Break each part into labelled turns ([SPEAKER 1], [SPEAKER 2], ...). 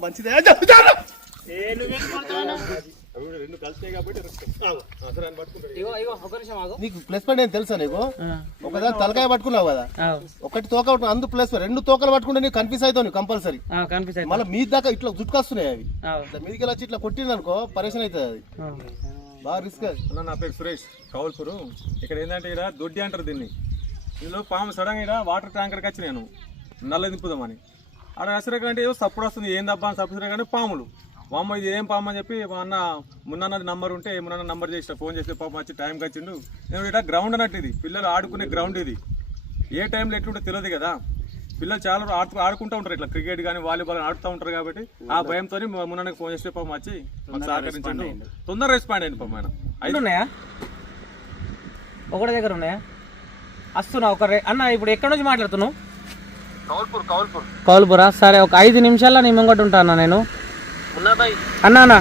[SPEAKER 1] మంచిదే.
[SPEAKER 2] రెండు కాబట్టి
[SPEAKER 1] నీకు ప్లస్ పాయింట్ ఏం తెలుసా నీకు? ఒకదాని తలకాయ పట్టుకున్నావు కదా? ఒకటి తోక అందు ప్లస్ రెండు తోకలు పట్టుకుంటే నీకు కన్ఫ్యూజ్ అవుతావు నీకు కంపల్సరీ మళ్ళీ మీ దాకా ఇట్లా జుట్టుకొస్తున్నాయి అవి. మీదికి వెళ్ళి వచ్చి ఇట్లా కొట్టింది అనుకో పరేషన్ అవుతుంది అది. బాగా రిస్క్ అది.
[SPEAKER 2] అన్న నా పేరు సురేష్ కౌల్పూరు. ఇక్కడ ఏంటంటే ఇక్కడ దొడ్డి అంటారు దీన్ని. ఇందులో పాము సడన్ ఇక్కడ వాటర్ ట్యాంకర్కి వచ్చి నేను నల్ల దింపుదామని అసలు అంటే ఏదో సప్పుడు వస్తుంది. ఏం దబ్బా అని సప్పుడు కానీ పాములు. వామ్మ ఇది ఏం పాము అని చెప్పి మా అన్న మున్నన్నది నంబర్ ఉంటే మున్న నంబర్ చేసిన ఫోన్ చేసి పాపం వచ్చి టైంకి వచ్చిండు. నేను ఇక్కడ గ్రౌండ్ అన్నట్టు ఇది. పిల్లలు ఆడుకునే గ్రౌండ్ ఇది. ఏ టైంలో ఎట్లుంటే తెలియదు కదా. పిల్లలు చాలా ఆడుతూ ఆడుకుంటూ ఉంటారు ఇట్లా. క్రికెట్ కానీ వాలీబాల్ ఆడుతూ ఉంటారు కాబట్టి ఆ భయంతో మున్నకి ఫోన్ చేస్తే పాపం వచ్చి సహకరించండు. తొందర రెస్పాండ్ అయింది పాపం ఆయన.
[SPEAKER 3] ఐదు ఉన్నాయా? ఒకటి దగ్గర ఉన్నాయా? వస్తున్నా ఒక అన్న ఇప్పుడు ఎక్కడి నుంచి మాట్లాడుతున్నావు?
[SPEAKER 1] కౌల్పూర్ కౌల్పూర్.
[SPEAKER 3] కౌలుపురా? సరే ఒక ఐదు నిమిషాల్లో నీ ముంగట ఉంటాను నేను. అన్నా అన్న.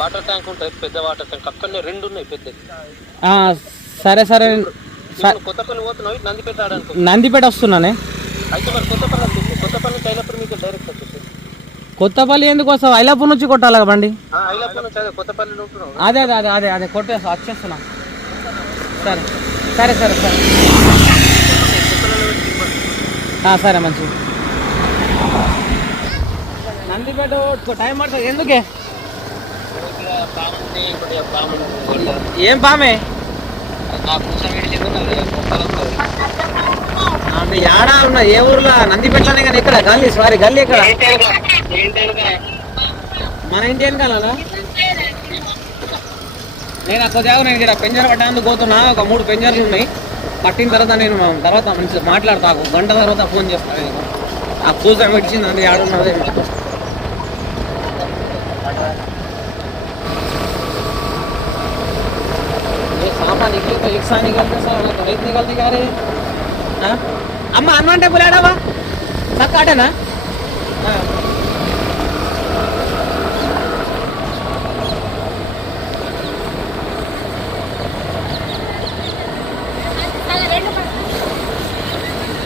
[SPEAKER 1] వాటర్ ట్యాంక్ ఉంటుంది పెద్ద వాటర్ ట్యాంక్. అక్కడనే రెండు ఉన్నాయి పెద్ద
[SPEAKER 3] సరే సరే.
[SPEAKER 1] కొత్తపల్లి పోతున్నావు నందిపేట
[SPEAKER 3] నందిపేట వస్తున్నానే.
[SPEAKER 1] అయితే మరి కొత్తపల్లి కొత్తపల్లి నుంచి అయినప్పుడు మీకు డైరెక్ట్ వచ్చేసి
[SPEAKER 3] కొత్తపల్లి ఎందుకు వస్తావు? ఐలాపూర్ నుంచి కొట్టాలి బండి?
[SPEAKER 1] అదే కొత్తపల్లిలో ఉంటున్నావు
[SPEAKER 3] అదే అదే అదే అదే అదే కొట్టేస్తా వచ్చేస్తున్నా. సరే సరే సరే సరే. ఆ, సరే మంచిది. నందిపేట టైం పడుతుంది. ఎందుకే? ఏం పామే? అంటే యాడా ఉన్నా ఏ ఊర్లో నందిపేటలోనే కానీ ఎక్కడ గల్లీ సారీ గల్లీ ఎక్కడ మన ఇంటి వెనకాలనా నేను అక్కడ జాగు నేను ఇక్కడ పెంజర్ పట్టడానికి పోతున్నా ఒక మూడు పెంజర్లు ఉన్నాయి పట్టిన తర్వాత నేను తర్వాత మంచిగా మాట్లాడతా ఒక గంట తర్వాత ఫోన్ చేస్తాను నేను ఆ కూర్చొని పెట్టింది అంటే ఆడున్నది ये सांपा निकले तो एक साथ निकलते सर तो नहीं निकलती क्या रे हाँ? అమ్మ అన్నం అంటే పులాడావా చక్క ఆటనా?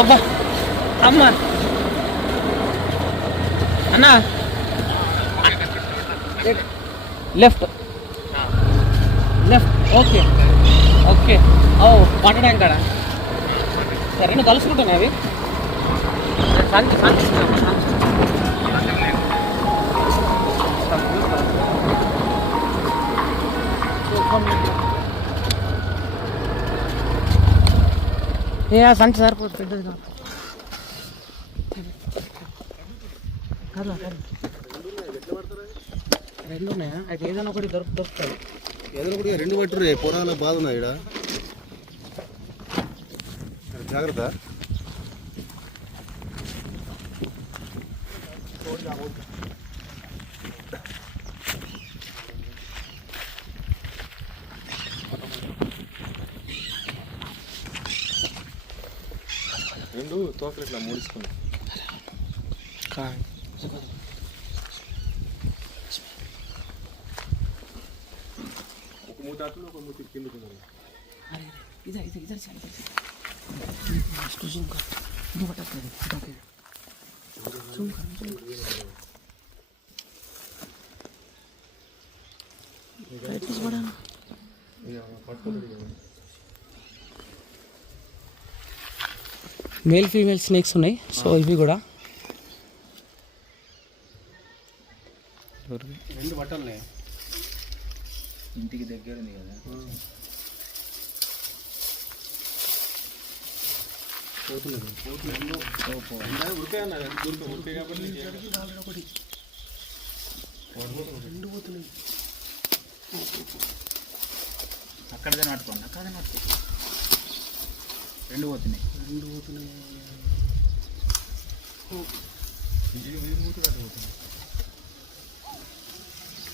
[SPEAKER 3] అబ్బా అమ్మ. అన్నా. లెఫ్ట్. Left okay. ఓకే. ఓ పట్టడం కదా రెండు కలుసుకుంటున్నాయి అవి. సంచి ఏ సంచి సరిపోదు పెద్దది కాదు. కాదు, రెండు ఉన్నాయా? అయితే ఏదైనా ఒకటి దొరుకు దొరుకుతాయి.
[SPEAKER 1] ఏదైనా కూడా రెండు పట్టురే పొరాల బాధ ఉన్నాయి ఇక్కడ జాగ్రత్త.
[SPEAKER 2] రెండు తోకలు ఇట్లా మూడిస్తుంది ఒక మూడు దాంట్లో ఒక మూడు కిందకు
[SPEAKER 3] ఇదే ఇదే ఇదే से इधर से इसको जूम कर इधर बटा कर दे बटा कर जूम कर जूम ब्राइटनेस बढ़ाना మేల్ ఫీమేల్ స్నేక్స్ ఉన్నాయి సో ఇవి కూడా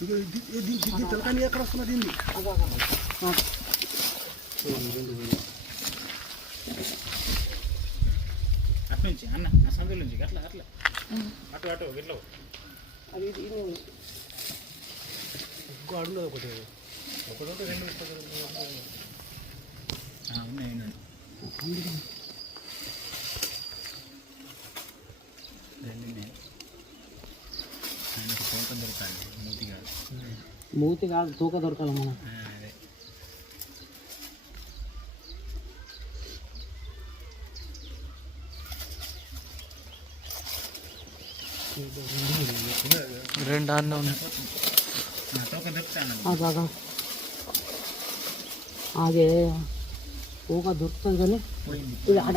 [SPEAKER 1] తలకాని ఎక్కడ వస్తున్నది
[SPEAKER 3] అట్నుంచి అన్న ఆ సందుల నుంచి అట్లా అట్లా అటు అటు ఇట్లా అది
[SPEAKER 1] ఇంకో అడుగులో ఒకటి ఒకటి రెండు ఉన్నాయి.
[SPEAKER 3] మూతి కాదు తూక దొరకాలి మనం
[SPEAKER 4] రెండు అన్న ఉన్నాయి.
[SPEAKER 3] బాగా. అదే తూక దొరుకుతుంది కానీ ఇది ఆడ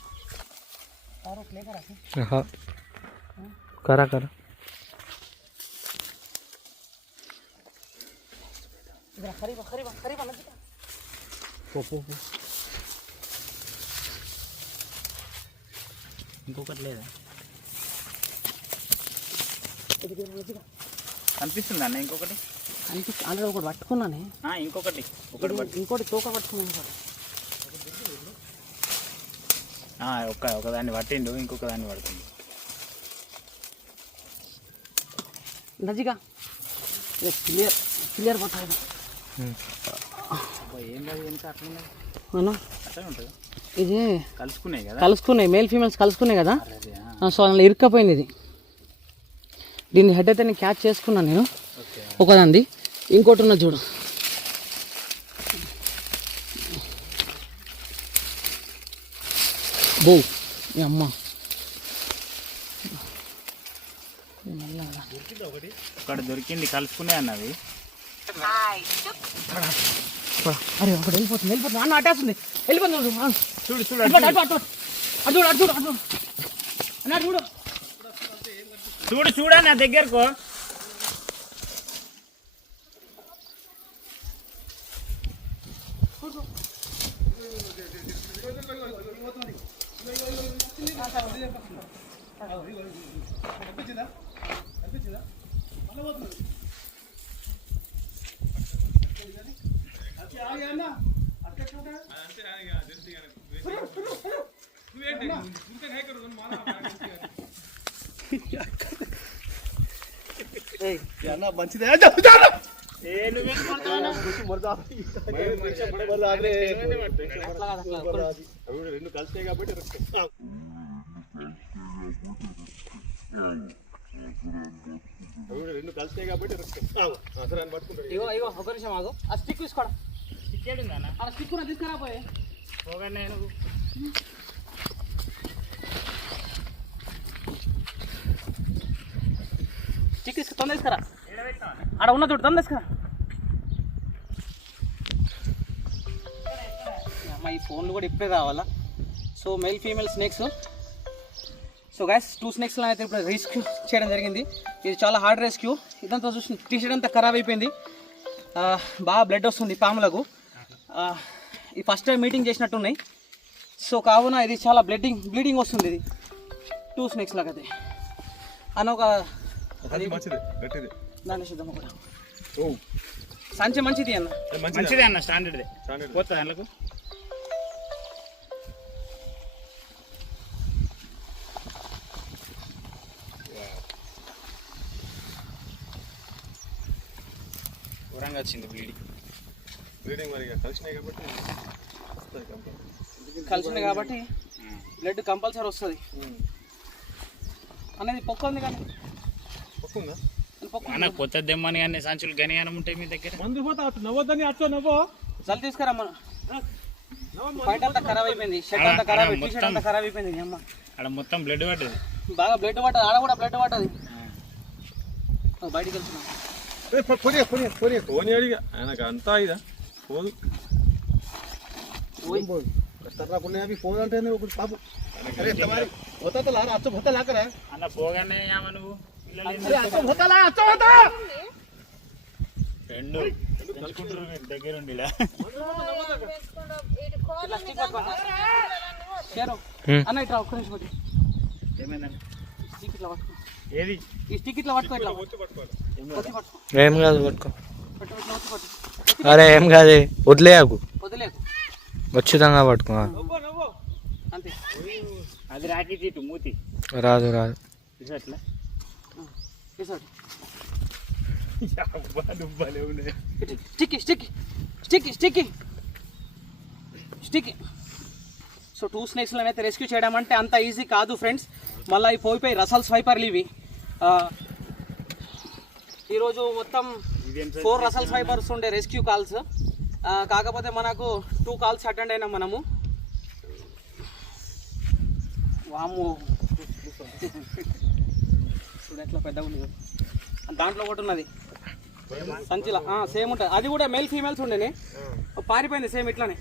[SPEAKER 5] గుంజేసుకోతాను
[SPEAKER 4] కరా కరా
[SPEAKER 5] ఇంకొకటి లేదా కనిపిస్తుంది అన్న ఇంకొకటి
[SPEAKER 3] అనిపిస్తుంది ఆల్రెడీ ఒకటి పట్టుకున్నానే
[SPEAKER 5] ఇంకొకటి ఒకటి
[SPEAKER 3] ఇంకోటి తూక పట్టుకున్నాను
[SPEAKER 5] ఆ, ఒక ఒకదాన్ని పట్టిండు ఇంకొక దాన్ని పడుతుంది.
[SPEAKER 3] నజిగా. క్లియర్ క్లియర్ పట్టాలి
[SPEAKER 5] ఏం లేదు వెనుక అట్లా
[SPEAKER 3] మనం
[SPEAKER 5] అట్లనే ఉంటుంది.
[SPEAKER 3] ఇది
[SPEAKER 5] కలుసుకున్నాయి కదా?
[SPEAKER 3] కలుసుకున్నాయి మేల్ ఫీమేల్స్ కలుసుకున్నాయి కదా? సో అందులో ఇరుక్కపోయింది ఇది. దీన్ని హెడ్ అయితే నేను క్యాచ్ చేసుకున్నాను నేను.
[SPEAKER 5] ఓకే.
[SPEAKER 3] ఒకదాంది ఇంకోటి ఉన్నది చూడు. బో ఈ అమ్మ
[SPEAKER 5] ఒకటి దొరికింది కలుసుకునే అన్నవి
[SPEAKER 3] అరే ఒకటి వెళ్ళిపోతుంది వెళ్ళిపోతుంది. అన్న అట్టేస్తుంది వెళ్ళిపోతుంది చూడు.
[SPEAKER 5] చూడు చూడు
[SPEAKER 3] అటు అటు అటు అటు చూడు అటు చూడు అటు చూడు. అన్న చూడు.
[SPEAKER 5] చూడు చూడా నా దగ్గరకు ఏ నువ్వేం కొడతావు?
[SPEAKER 2] రెండు కలిసాయి కాబట్టి రెండు కలిసాయి కాబట్టి సరే అని పట్టుకుంటాడు
[SPEAKER 3] ఇగో ఇగో ఒక నిమిషం ఆగు ఆ స్టిక్ తీసుకోడా
[SPEAKER 5] టికెట్ ఉందా అన్న?
[SPEAKER 3] ఆ స్టిక్ నా తీసుకురా పోయి
[SPEAKER 5] పోగానే నువ్వు
[SPEAKER 3] స్టిక్ తీసుకు తొందర తీసుకురా ఆడ ఉన్న చూడు తొందర తీసుకురా. అమ్మ ఈ ఫోన్లు కూడా ఇప్పుడే కావాలా so male female snakes so guys two snakes అయితే ఇప్పుడు రెస్క్యూ చేయడం జరిగింది. ఇది చాలా హార్డ్ రెస్క్యూ ఇదంతా చూసి టీ షర్ట్ అంతా ఖరాబ్ అయిపోయింది. ఆ, బాగా బ్లడ్ వస్తుంది పాములకు. ఆ, ఇది ఫస్ట్ టైం మీటింగ్ చేసినట్టున్నాయి. సో కావున ఇది చాలా బ్లడ్డింగ్ బ్లీడింగ్ వస్తుంది ఇది. టూ స్నేక్స్ లాగా అయితే అని ఒక దాన్ని సిద్ధం కూడా
[SPEAKER 2] ఓ.
[SPEAKER 3] సంచి మంచిది అన్న.
[SPEAKER 2] మంచిది?
[SPEAKER 5] మంచిదే అన్న స్టాండర్డ్
[SPEAKER 2] స్టాండర్డ్.
[SPEAKER 5] పోతుంది అందులోకి ఘోరంగా వచ్చింది బ్లీడింగ్
[SPEAKER 2] బ్లీడింగ్ మరి ఇక కలిసినాయి కాబట్టి.
[SPEAKER 3] కలిసింది కాబట్టి బ్లడ్ కంపల్సరీ వస్తుంది. అనేది పొక్క ఉంది కానీ.
[SPEAKER 2] ఒక్కుందా
[SPEAKER 3] అది పొక్క
[SPEAKER 5] అన్న కొత్త దెమ్మని అన్ని సంచులు గనియానం ఉంటాయి మీ దగ్గర.
[SPEAKER 2] మందు పోతా అటు నవ్వద్దని అట్లా నవ్వు.
[SPEAKER 3] జల్ తీసుకురా మన బయట అంతా ఖరాబ్ అయిపోయింది. షర్ట్ అంతా ఖరాబ్ టీ షర్ట్ అంతా ఖరాబ్ అయిపోయింది. అమ్మ
[SPEAKER 5] మొత్తం బ్లడ్ పడ్డది.
[SPEAKER 3] బాగా బ్లడ్ ఆడ కూడా బ్లడ్ పట్టదు బయటికి వెళ్తున్నాం.
[SPEAKER 2] పోనీ పోనీ పోనీ. పోనీ అడిగా. ఆయనకు అంతా ఇదా. పోదు. ఫోన్ అంటే ఒక పాపు. అరే తమారి పోతా లా అచ్చ పోతా లాకరా
[SPEAKER 5] అన్న పోగానే ఏమ నువ్వు రెండు. తెచ్చుకుంటారు మీరు దగ్గరుండి ఇలా.
[SPEAKER 3] షేరు అన్న ఇట్లా ఒక్క నిమిషం కొట్టి
[SPEAKER 5] ఏమైందండి
[SPEAKER 3] స్టిక్ ఇట్లా పట్టుకో.
[SPEAKER 5] ఏది?
[SPEAKER 3] ఈ స్టిక్ ఇట్లా. పట్టుకో ఇట్లా ఒత్తి పట్టుకో.
[SPEAKER 4] ఏం కాదు పట్టుకో. అరే ఏం కాదు వదిలేయకు
[SPEAKER 3] వదిలేదు.
[SPEAKER 4] ఖచ్చితంగా పట్టుకో.
[SPEAKER 3] అంతే.
[SPEAKER 5] అది రాకి మూతి.
[SPEAKER 4] రాదు రాదు.
[SPEAKER 5] అట్లా?
[SPEAKER 3] తీసుకోండి
[SPEAKER 5] అబ్బా, దుబ్బలే ఉన్నాయి
[SPEAKER 3] stick stick stick stick stick so two స్నేక్స్లను అయితే రెస్క్యూ చేయడం అంటే అంత ఈజీ కాదు ఫ్రెండ్స్ మళ్ళీ ఈ పోయిపోయి రసల్ స్వైపర్లు ఇవి. ఈరోజు మొత్తం ఫోర్ రసల్ స్వైపర్స్ ఉండే రెస్క్యూ కాల్స్ కాకపోతే మనకు టూ కాల్స్ అటెండ్ అయినాం మనము. వాము చూడు ఎట్లా పెద్దగా ఉంది. దాంట్లో ఒకటి ఉన్నది. సంచిలా సేమ్ ఉంటుంది. అది కూడా మేల్ ఫీమేల్స్ ఉండేనే. పారిపోయింది సేమ్ ఇట్లానే.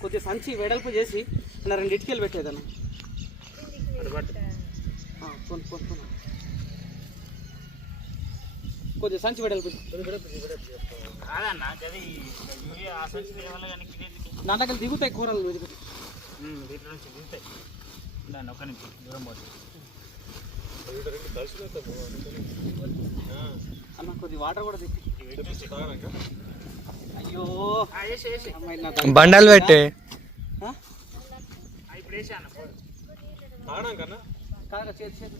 [SPEAKER 3] కొద్దిగా సంచి వెడల్పు చేసి నా రెండు ఇటుకలు పెట్టేదాన్ని ఆ, పోను, పోను, పోను. కొద్దిగా సంచి వెడల్పు దాంట్లోకి దిగుతాయి కూరలు.
[SPEAKER 5] దీంట్లో దిగుతాయి దాన్ని ఒక్క నిమిషం దూరం పోతుంది
[SPEAKER 3] అన్న కొద్ది వాటర్ కూడా అయ్యో.
[SPEAKER 4] బండలు పెట్టే.
[SPEAKER 3] ఆ?
[SPEAKER 5] ఇప్పుడు వేసా అన్న పో.
[SPEAKER 2] తాగడానికన్నా
[SPEAKER 3] కాదు చేతి చేతి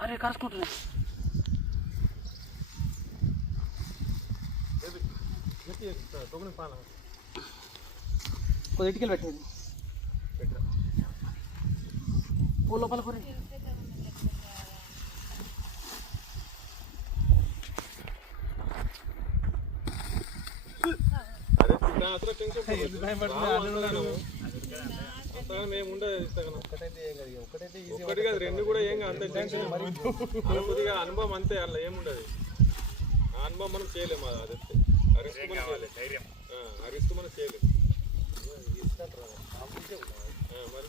[SPEAKER 3] అరే కరుచుకుంటున్నాయి కొద్ది ఇటుకలు పెట్టేది పూ లోపల కొరి
[SPEAKER 2] అదే ఇప్పుడు అసలు టెన్షన్ పడదు. అంతగా మేము ఉండదు ఇస్తాను. ఒకటి కాదు రెండు కూడా ఏం అంత టెన్షన్ కొద్దిగా అనుభవం అంతే అలా ఏముండదు ఆ అనుభవం మనం చేయలేము అది అది అంతే. ఆ రిస్క్ మనం చేయలేము.
[SPEAKER 5] ధైర్యం.
[SPEAKER 2] ఆ, ఆ రిస్క్ మనం చేయలేము. మరి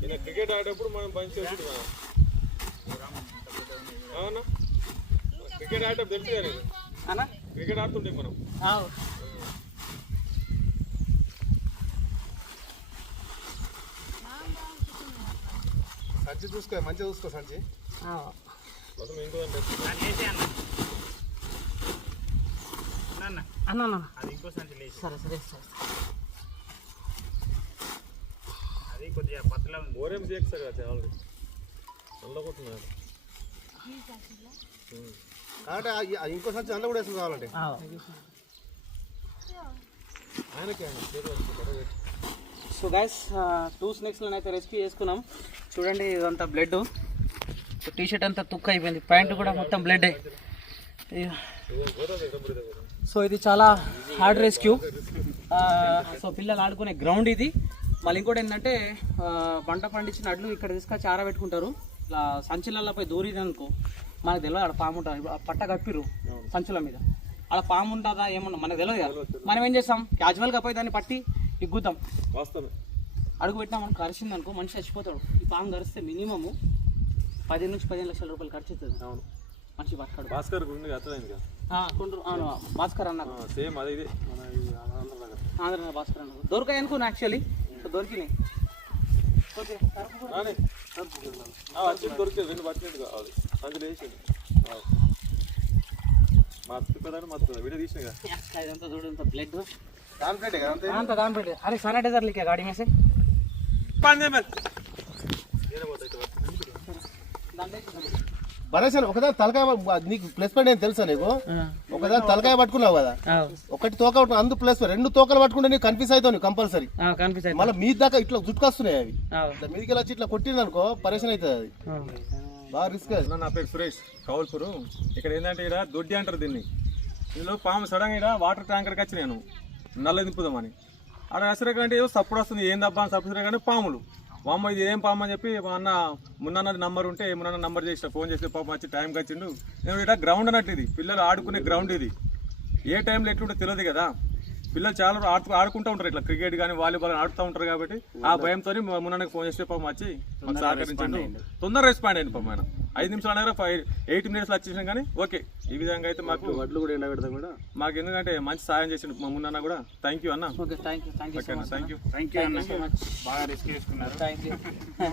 [SPEAKER 2] ఈయన క్రికెట్ ఆడేటప్పుడు మనం చేసుకుంటున్నా అవునా? క్రికెట్ ఆడేటప్పుడు తెలుసు కదా క్రికెట్ ఆడుతుంటే మనం.
[SPEAKER 6] సంచి చూసుకో మంచిగా చూసుకో సంచి.
[SPEAKER 2] మొత్తం ఇంకో
[SPEAKER 5] అన్న. అన్న అది ఇంకో సంచి లేచి.
[SPEAKER 3] సరే సరే సరే
[SPEAKER 5] అది కొద్దిగా పతలా. ఉంది
[SPEAKER 2] ఓరేం చేస్తారు కదా ఆల్రెడీ. అందులో కొట్టున్నారు
[SPEAKER 6] కాబట్టి ఆ- ఆ ఇంకో సంచి అందులో కూడా వేసుకు కావాలంటే
[SPEAKER 2] ఆయనకి ఆయన చేతులు పట్టుకుంటారు.
[SPEAKER 3] సో గైస్ టూ స్నేక్స్లను అయితే రెస్క్యూ చేసుకున్నాం. చూడండి ఇదంతా బ్లడ్ టీ షర్ట్ అంతా తుక్క అయిపోయింది. ప్యాంట్ కూడా మొత్తం బ్లడ్ సో ఇది చాలా హార్డ్ రెస్క్యూ సో పిల్లలు ఆడుకునే గ్రౌండ్ ఇది. మళ్ళీ ఇంకోటి ఏంటంటే పంట పండించిన అడ్లు ఇక్కడ తీసుకొచ్చి ఆరబెట్టుకుంటారు. ఇట్లా సంచులలో పోయి దూరిది అనుకో మనకు తెలియదు ఆడ పాము ఉంటుంది. పట్ట కప్పిరు సంచుల మీద. ఆడ పాము ఉంటుందా ఏమన్నా? మనకు తెలియదు కదా. మనం ఏం చేస్తాం? క్యాజువల్గా పోయి దాన్ని పట్టి ఇగ్గుతాం. అడుగు పెట్టినా మనకు కరిచింది అనుకో మనిషి చచ్చిపోతాడు. ఈ పాము కరిస్తే మినిమము పది నుంచి పదిహేను లక్షల రూపాయలు ఖర్చు అవుతుంది
[SPEAKER 2] అవును.
[SPEAKER 3] మనిషి బతకడు.
[SPEAKER 2] భాస్కర్ గుండి
[SPEAKER 3] కొండ్రు అవును భాస్కర్ అన్నారు
[SPEAKER 2] సేమ్ అదే ఇదే. మన ఆంధ్ర
[SPEAKER 3] భాస్కర్ అన్నారు దొరికాయి యాక్చువల్లీ దొరికినాయి.
[SPEAKER 2] వచ్చి దొరికేది రెండు పట్టినట్టు కావాలి. అందులో వేసింది మర్చిపోతాను మర్చిపోతా. వీడియో తీసిన కదా.
[SPEAKER 3] ఇదంతా చూడు ఇంత బ్లడ్
[SPEAKER 6] ప్లేటే కదా అంతే.
[SPEAKER 3] పెట్టి అరే శానిటైజర్ లీకే గాడి మేసే.
[SPEAKER 6] బరేసాను ఒకదాని తలకాయ ప- నీకు ప్లస్ పాయింట్ ఏం తెలుసా నీకు? ఒకదాని తలకాయ పట్టుకున్నావు కదా. ఒకటి తోక అందు ప్లస్ రెండు తోకలు పట్టుకుంటే నీకు కన్ఫ్యూజ్ అవుతావు కంపల్సరీ మళ్ళీ మీ దాకా ఇట్లా జుట్టుకొస్తున్నాయి అవి. ఇట్లా మీదికి వచ్చి ఇట్లా కొట్టింది అనుకో పరేషన్ అవుతుంది అది. బాగా రిస్క్
[SPEAKER 2] నా పేరు సురేష్ కౌల్పూరు. ఇక్కడ ఏంటంటే ఇక్కడ దొడ్డి అంటారు దీన్ని. ఇందులో పాము సడన్ ఇక్కడ వాటర్ ట్యాంకర్కి వచ్చి నేను నల్ల దింపుదామని ఆడ అసలు ఏదో సప్పుడు వస్తుంది ఏం దబ్బా అని సప్పుడు కానీ పాములు. వామ్మ ఇది ఏం పాము అని చెప్పి మా అన్న మున్న నంబర్ ఉంటే మున్న నంబర్ చేసిన ఫోన్ చేస్తే పాపం వచ్చి టైంకి వచ్చిండు. నేను ఇక్కడ గ్రౌండ్ అన్నట్టు ఇది. పిల్లలు ఆడుకునే గ్రౌండ్ ఇది. ఏ టైంలో ఎట్లుంటే తెలియదు కదా. పిల్లలు చాలా ఆడుతూ ఆడుకుంటూ ఉంటారు ఇట్లా. క్రికెట్ కానీ వాలీబాల్ ఆడుతూ ఉంటారు కాబట్టి ఆ భయంతో మున్నకి ఫోన్ చేస్తే పాపం వచ్చి సహకరించండు. తొందర రెస్పాండ్ అయింది పాపం ఆయన. ఐదు నిమిషాలు అనగా ఫైవ్ ఎయిట్ మినిట్స్ వచ్చేసాం కానీ ఓకే. ఈ విధంగా అయితే మాకు
[SPEAKER 6] వడ్లు కూడా ఎండబెడతాం కూడా.
[SPEAKER 2] మాకు ఎందుకంటే మంచి సాయం చేసిండు మా మున్న కూడా. థ్యాంక్ యూ అన్న.
[SPEAKER 3] Okay
[SPEAKER 2] thank you
[SPEAKER 5] thank you అన్న. బాగా రిస్క్ తీసుకున్నారు
[SPEAKER 3] థ్యాంక్ యూ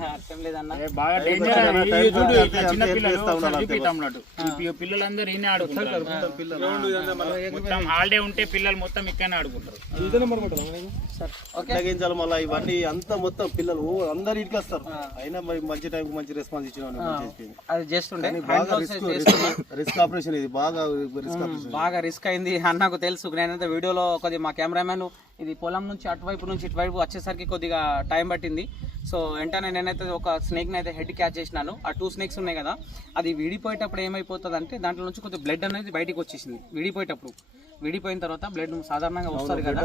[SPEAKER 3] అర్థం లేదన్న.
[SPEAKER 5] ఏ, బాగా డేంజర్ ఇది చూడు ఇట్లా చిన్న పిల్లలు ఒకసారి చూపిస్తాం అన్నట్టు ఈ పిల్లలందరూ ఈయన ఆడుకుంటారు. మొత్తం హాలిడే ఉంటే పిల్లలు మొత్తం ఇక్కడనే ఆడుకుంటారు.
[SPEAKER 6] మళ్ళీ ఇవన్నీ అంతా మొత్తం పిల్లలు ఓ, అందరు ఇట్లా వస్తారు. అయినా మరి మంచి టైంకి మంచి రెస్పాన్స్ ఇచ్చిన.
[SPEAKER 3] అది చేస్తుండే.
[SPEAKER 6] రిస్క్ ఆపరేషన్ ఇది బాగా రిస్క్ ఆపరేషన్
[SPEAKER 3] బాగా రిస్క్ అయింది. అన్నకు తెలుసు. నేనైతే వీడియోలో కొద్దిగా మా కెమెరామెన్ ఇది పొలం నుంచి అటువైపు నుంచి ఇటువైపు వచ్చేసరికి కొద్దిగా టైం పట్టింది. సో వెంటనే నేనైతే ఒక స్నేక్ని అయితే హెడ్ క్యాచ్ చేసినాను. ఆ టూ స్నేక్స్ ఉన్నాయి కదా. అది విడిపోయేటప్పుడు ఏమైపోతుంది అంటే దాంట్లో నుంచి కొద్దిగా బ్లడ్ అనేది బయటికి వచ్చేసింది. విడిపోయేటప్పుడు. విడిపోయిన తర్వాత బ్లడ్ సాధారణంగా వస్తుంది కదా.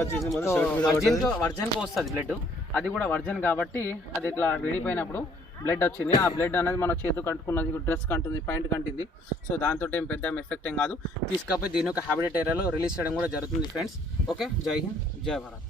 [SPEAKER 3] సో వర్జిన్ వర్జన్ వస్తుంది బ్లడ్ అది కూడా వర్జన్ కాబట్టి అది ఇట్లా విడిపోయినప్పుడు బ్లడ్ వచ్చింది. ఆ బ్లడ్ అనేది మన చేతు కంటుకున్నది డ్రెస్ కంటుంది పాయింట్ కంటింది సో దాంతో ఏం పెద్ద ఎఫెక్ట్ ఏం కాదు. తీసుకపోయి దీని యొక్క హ్యాబిటేట్ ఏరియాలో రిలీజ్ చేయడం కూడా జరుగుతుంది ఫ్రెండ్స్ ఓకే జై హింద్ జై భారత్.